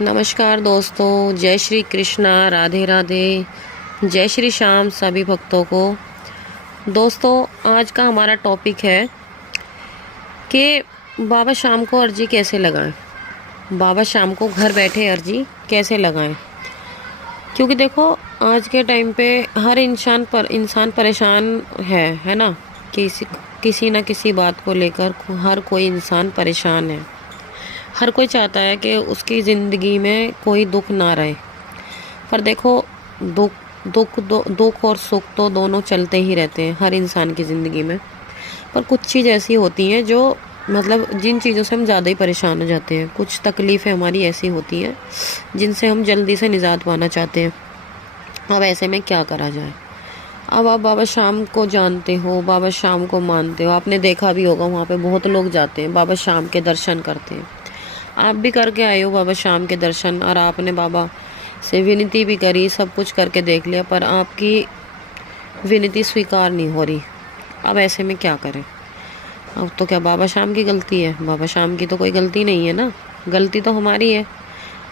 नमस्कार दोस्तों, जय श्री कृष्णा, राधे राधे, जय श्री श्याम सभी भक्तों को। दोस्तों, आज का हमारा टॉपिक है कि बाबा श्याम को अर्जी कैसे लगाएं। बाबा श्याम को घर बैठे अर्जी कैसे लगाएं, क्योंकि देखो आज के टाइम पे हर इंसान परेशान है ना। किसी ना किसी बात को लेकर हर कोई इंसान परेशान है। हर कोई चाहता है कि उसकी ज़िंदगी में कोई दुख ना रहे। पर देखो दुख और सुख तो दोनों चलते ही रहते हैं हर इंसान की ज़िंदगी में। पर कुछ चीज़ ऐसी होती हैं जो जिन चीज़ों से हम ज़्यादा ही परेशान हो जाते हैं। कुछ तकलीफ़ें हमारी ऐसी होती हैं जिनसे हम जल्दी से निजात पाना चाहते हैं। अब ऐसे में क्या करा जाए। अब आप बाबा श्याम को जानते हो, बाबा श्याम को मानते हो, आपने देखा भी होगा वहाँ पे बहुत लोग जाते हैं, बाबा श्याम के दर्शन करते हैं। आप भी करके आए हो बाबा श्याम के दर्शन, और आपने बाबा से विनती भी करी, सब कुछ करके देख लिया, पर आपकी विनती स्वीकार नहीं हो रही। अब ऐसे में क्या करें। अब तो क्या बाबा श्याम की गलती है? बाबा श्याम की तो कोई गलती नहीं है ना, गलती तो हमारी है।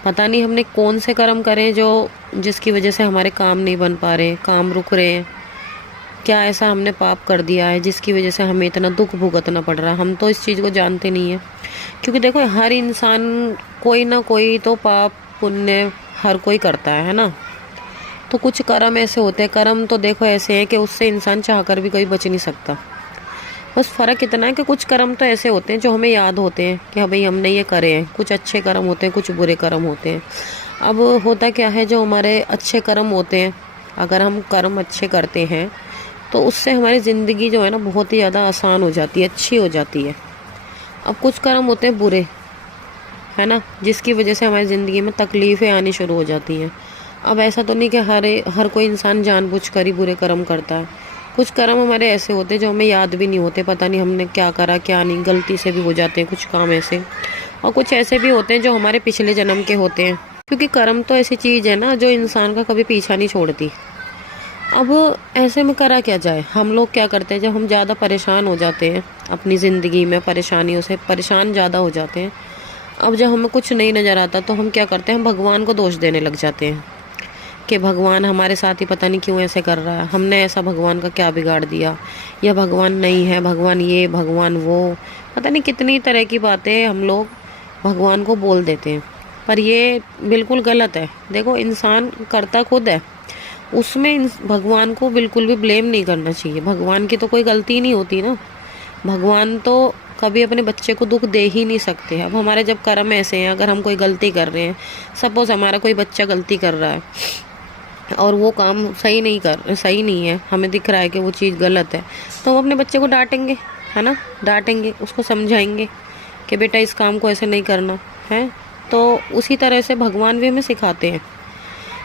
पता नहीं हमने कौन से कर्म करे जिसकी वजह से हमारे काम नहीं बन पा रहे, काम रुक रहे हैं। क्या ऐसा हमने पाप कर दिया है जिसकी वजह से हमें इतना दुख भुगतना पड़ रहा है? हम तो इस चीज़ को जानते नहीं है, क्योंकि देखो हर इंसान कोई ना कोई तो पाप पुण्य हर कोई करता है ना। तो कुछ कर्म ऐसे होते हैं, कर्म तो देखो ऐसे हैं कि उससे इंसान चाहकर भी कोई बच नहीं सकता। बस फ़र्क इतना है कि कुछ कर्म तो ऐसे होते हैं जो हमें याद होते हैं कि हाँ भाई हमने ये करे हैं। कुछ अच्छे कर्म होते हैं, कुछ बुरे कर्म होते हैं। अब होता क्या है, जो हमारे अच्छे कर्म होते हैं, अगर हम कर्म अच्छे करते हैं तो उससे हमारी ज़िंदगी जो है ना बहुत ही ज़्यादा आसान हो जाती है, अच्छी हो जाती है। अब कुछ कर्म होते हैं बुरे, है ना, जिसकी वजह से हमारी ज़िंदगी में तकलीफ़ें आनी शुरू हो जाती हैं। अब ऐसा तो नहीं कि हर कोई इंसान जानबूझकर ही बुरे कर्म करता है। कुछ कर्म हमारे ऐसे होते हैं जो हमें याद भी नहीं होते, पता नहीं हमने क्या करा क्या नहीं, गलती से भी हो जाते हैं कुछ काम ऐसे। और कुछ ऐसे भी होते हैं जो हमारे पिछले जन्म के होते हैं, क्योंकि कर्म तो ऐसी चीज़ है ना जो इंसान का कभी पीछा नहीं छोड़ती। अब ऐसे में करा क्या जाए। हम लोग क्या करते हैं, जब हम ज़्यादा परेशान हो जाते हैं अपनी ज़िंदगी में, परेशानियों से परेशान ज़्यादा हो जाते हैं, अब जब हमें कुछ नहीं नज़र आता तो हम क्या करते हैं, हम भगवान को दोष देने लग जाते हैं कि भगवान हमारे साथ ही पता नहीं क्यों ऐसे कर रहा है, हमने ऐसा भगवान का क्या बिगाड़ दिया, या भगवान नहीं है, भगवान ये भगवान वो, पता नहीं कितनी तरह की बातें हम लोग भगवान को बोल देते हैं। पर ये बिल्कुल गलत है। देखो इंसान करता खुद है, उसमें भगवान को बिल्कुल भी ब्लेम नहीं करना चाहिए। भगवान की तो कोई गलती नहीं होती ना। भगवान तो कभी अपने बच्चे को दुख दे ही नहीं सकते। अब हमारे जब कर्म ऐसे हैं, अगर हम कोई गलती कर रहे हैं, सपोज हमारा कोई बच्चा गलती कर रहा है और वो काम सही नहीं है, हमें दिख रहा है कि वो चीज़ गलत है, तो हम अपने बच्चे को डांटेंगे, है ना, डांटेंगे, उसको समझाएंगे कि बेटा इस काम को ऐसे नहीं करना है। तो उसी तरह से भगवान भी हमें सिखाते हैं,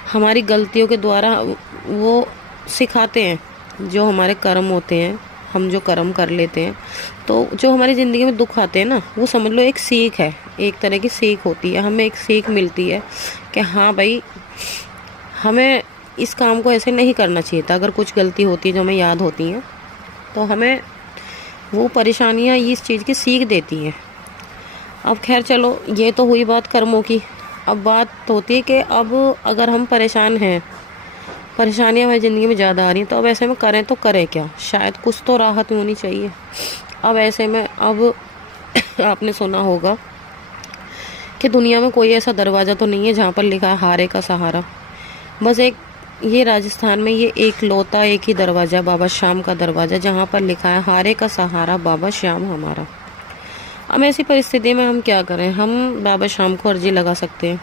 हमारी गलतियों के द्वारा वो सिखाते हैं। जो हमारे कर्म होते हैं, हम जो कर्म कर लेते हैं, तो जो हमारी ज़िंदगी में दुख आते हैं ना, वो समझ लो एक सीख है, एक तरह की सीख होती है। हमें एक सीख मिलती है कि हाँ भाई हमें इस काम को ऐसे नहीं करना चाहिए था। अगर कुछ गलती होती है जो हमें याद होती हैं, तो हमें वो परेशानियाँ इस चीज़ की सीख देती हैं। अब खैर चलो, ये तो हुई बात कर्मों की। अब बात होती है कि अब अगर हम परेशान हैं, परेशानियाँ हमारी ज़िंदगी में ज़्यादा आ रही हैं, तो अब ऐसे में करें तो करें क्या। शायद कुछ तो राहत होनी चाहिए। अब ऐसे में अब आपने सुना होगा कि दुनिया में कोई ऐसा दरवाज़ा तो नहीं है जहाँ पर लिखा है हारे का सहारा। बस ये राजस्थान में ये एक लौता एक ही दरवाज़ा, बाबा श्याम का दरवाज़ा, जहाँ पर लिखा है हारे का सहारा बाबा श्याम हमारा। अब ऐसी परिस्थिति में हम क्या करें। हम बाबा श्याम को अर्जी लगा सकते हैं।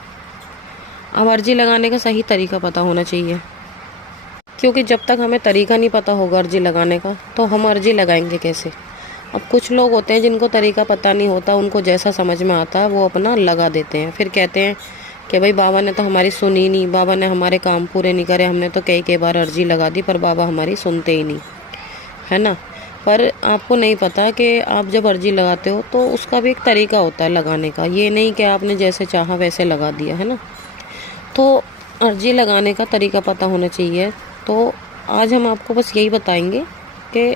अब अर्जी लगाने का सही तरीका पता होना चाहिए, क्योंकि जब तक हमें तरीका नहीं पता होगा अर्जी लगाने का, तो हम अर्जी लगाएंगे कैसे। अब कुछ लोग होते हैं जिनको तरीका पता नहीं होता, उनको जैसा समझ में आता है वो अपना लगा देते हैं। फिर कहते हैं कि भाई बाबा ने तो हमारी सुनी नहीं, बाबा ने हमारे काम पूरे नहीं करे, हमने तो कई बार अर्जी लगा दी पर बाबा हमारी सुनते ही नहीं, है ना। पर आपको नहीं पता कि आप जब अर्जी लगाते हो तो उसका भी एक तरीका होता है लगाने का। ये नहीं कि आपने जैसे चाहा वैसे लगा दिया, है ना। तो अर्जी लगाने का तरीका पता होना चाहिए। तो आज हम आपको बस यही बताएंगे कि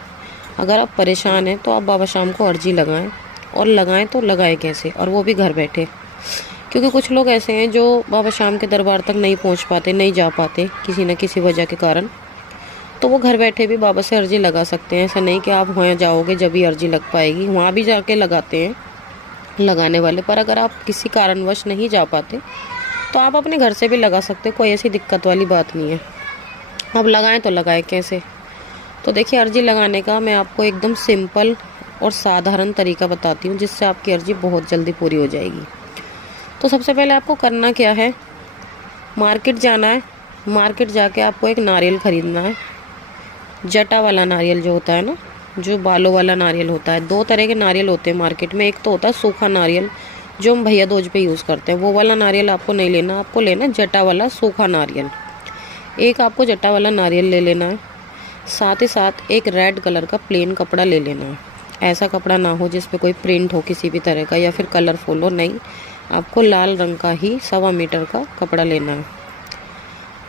अगर आप परेशान हैं तो आप बाबा श्याम को अर्जी लगाएं, और लगाएं तो लगाएं कैसे, और वो भी घर बैठे। क्योंकि कुछ लोग ऐसे हैं जो बाबा शाम के दरबार तक नहीं पहुंच पाते, नहीं जा पाते किसी न किसी वजह के कारण, तो वो घर बैठे भी बाबा से अर्जी लगा सकते हैं। ऐसा नहीं कि आप वहाँ जाओगे जब भी अर्जी लग पाएगी, वहाँ भी जाके लगाते हैं लगाने वाले। पर अगर आप किसी कारणवश नहीं जा पाते तो आप अपने घर से भी लगा सकते हैं, कोई ऐसी दिक्कत वाली बात नहीं है। अब लगाएं तो लगाएं कैसे? तो देखिए, अर्जी लगाने का मैं आपको एकदम सिंपल और साधारण तरीका बताती हूँ, जिससे आपकी अर्जी बहुत जल्दी पूरी हो जाएगी। तो सबसे पहले आपको करना क्या है, मार्केट जाना है। मार्केट जाके आपको एक नारियल ख़रीदना है, जटा वाला नारियल जो होता है ना, जो बालों वाला नारियल होता है। 2 तरह के नारियल होते हैं मार्केट में। एक तो होता है सूखा नारियल जो हम भैया दूज पे यूज़ करते हैं, वो वाला नारियल आपको नहीं लेना, आपको लेना जटा वाला सूखा नारियल। एक आपको जटा वाला नारियल ले लेना है। साथ ही साथ एक रेड कलर का प्लेन कपड़ा ले लेना है। ऐसा कपड़ा ना हो जिस पे कोई प्रिंट हो किसी भी तरह का या फिर कलरफुल हो, नहीं, आपको लाल रंग का ही 1.25 मीटर का कपड़ा लेना है।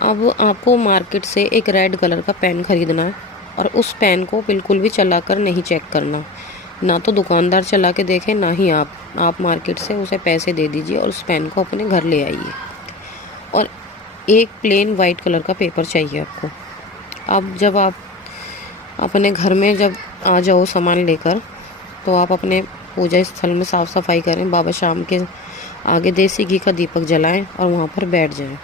अब आपको मार्केट से एक रेड कलर का पेन ख़रीदना है और उस पेन को बिल्कुल भी चलाकर नहीं चेक करना, ना तो दुकानदार चला के देखे, ना ही आप मार्केट से उसे पैसे दे दीजिए और उस पेन को अपने घर ले आइए। और एक प्लेन वाइट कलर का पेपर चाहिए आपको। अब जब आप अपने घर में जब आ जाओ सामान लेकर, तो आप अपने पूजा स्थल में साफ़ सफाई करें, बाबा शाम के आगे देसी घी का दीपक जलाएं और वहाँ पर बैठ जाएं।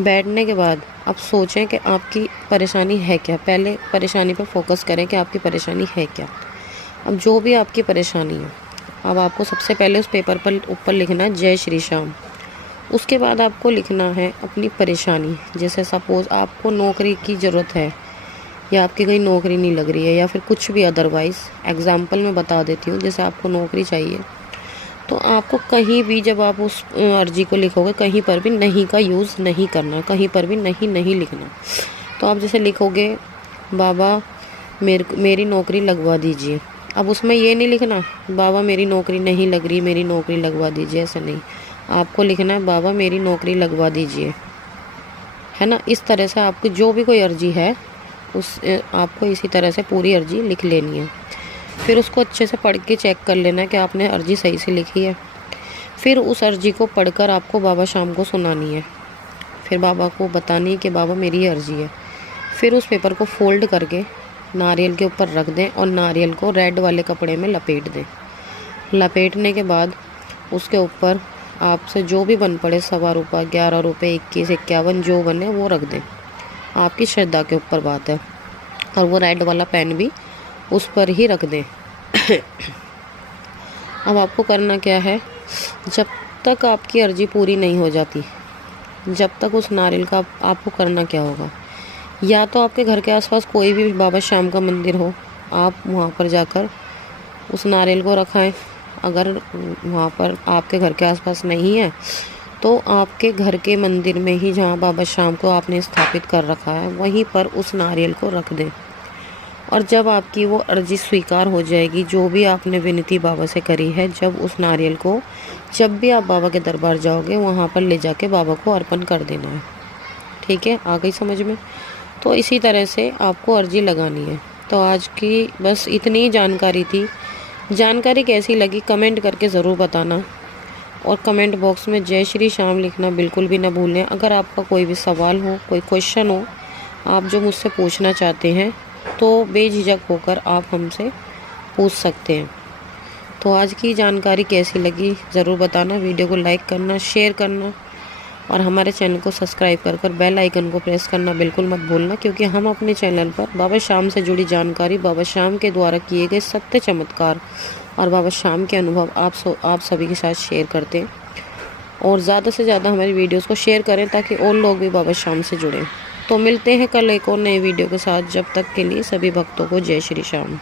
बैठने के बाद आप सोचें कि आपकी परेशानी है क्या। पहले परेशानी पर फोकस करें कि आपकी परेशानी है क्या। अब जो भी आपकी परेशानी है, अब आपको सबसे पहले उस पेपर पर ऊपर लिखना है जय श्री श्याम। उसके बाद आपको लिखना है अपनी परेशानी। जैसे सपोज़ आपको नौकरी की ज़रूरत है या आपकी कहीं नौकरी नहीं लग रही है या फिर कुछ भी अदरवाइज़, एग्ज़ाम्पल मैं बता देती हूँ। जैसे आपको नौकरी चाहिए तो आपको कहीं भी जब आप उस अर्जी को लिखोगे, कहीं पर भी नहीं का यूज़ नहीं करना, कहीं पर भी नहीं लिखना। तो आप जैसे लिखोगे बाबा मेरी नौकरी लगवा दीजिए, अब उसमें ये नहीं लिखना बाबा मेरी नौकरी नहीं लग रही, मेरी नौकरी लगवा दीजिए, ऐसा नहीं। आपको लिखना है बाबा मेरी नौकरी लगवा दीजिए, है ना। इस तरह से आपकी जो भी कोई अर्जी है आपको इसी तरह से पूरी अर्जी लिख लेनी है। फिर उसको अच्छे से पढ़ के चेक कर लेना है कि आपने अर्जी सही से लिखी है। फिर उस अर्जी को पढ़कर आपको बाबा शाम को सुनानी है। फिर बाबा को बतानी है कि बाबा मेरी ये अर्जी है। फिर उस पेपर को फोल्ड करके नारियल के ऊपर रख दें और नारियल को रेड वाले कपड़े में लपेट दें। लपेटने के बाद उसके ऊपर आपसे जो भी बन पड़े, 1.25 रुपये, 11 रुपये, 21, 51 जो बने वो रख दें। आपकी श्रद्धा के ऊपर बात है। और वो रेड वाला पेन भी उस पर ही रख दें। अब आपको करना क्या है, जब तक आपकी अर्जी पूरी नहीं हो जाती, जब तक उस नारियल का आपको करना क्या होगा, या तो आपके घर के आसपास कोई भी बाबा श्याम का मंदिर हो, आप वहाँ पर जाकर उस नारियल को रखाएं। अगर वहाँ पर आपके घर के आसपास नहीं है तो आपके घर के मंदिर में ही, जहाँ बाबा श्याम को आपने स्थापित कर रखा है, वहीं पर उस नारियल को रख दें। और जब आपकी वो अर्जी स्वीकार हो जाएगी, जो भी आपने विनती बाबा से करी है, जब उस नारियल को जब भी आप बाबा के दरबार जाओगे वहाँ पर ले जाके बाबा को अर्पण कर देना है। ठीक है, आ गई समझ में? तो इसी तरह से आपको अर्जी लगानी है। तो आज की बस इतनी ही जानकारी थी। जानकारी कैसी लगी कमेंट करके ज़रूर बताना, और कमेंट बॉक्स में जय श्री श्याम लिखना बिल्कुल भी ना भूलें। अगर आपका कोई भी सवाल हो, कोई क्वेश्चन हो, आप जो मुझसे पूछना चाहते हैं, तो बेझिझक होकर आप हमसे पूछ सकते हैं। तो आज की जानकारी कैसी लगी ज़रूर बताना। वीडियो को लाइक करना, शेयर करना और हमारे चैनल को सब्सक्राइब कर बेल आइकन को प्रेस करना बिल्कुल मत भूलना, क्योंकि हम अपने चैनल पर बाबा श्याम से जुड़ी जानकारी, बाबा श्याम के द्वारा किए गए सत्य चमत्कार और बाबा श्याम के अनुभव आप सभी के साथ शेयर करते हैं। और ज़्यादा से ज़्यादा हमारी वीडियोस को शेयर करें ताकि और लोग भी बाबा श्याम से जुड़ें। तो मिलते हैं कल एक और नए वीडियो के साथ। जब तक के लिए सभी भक्तों को जय श्री श्याम।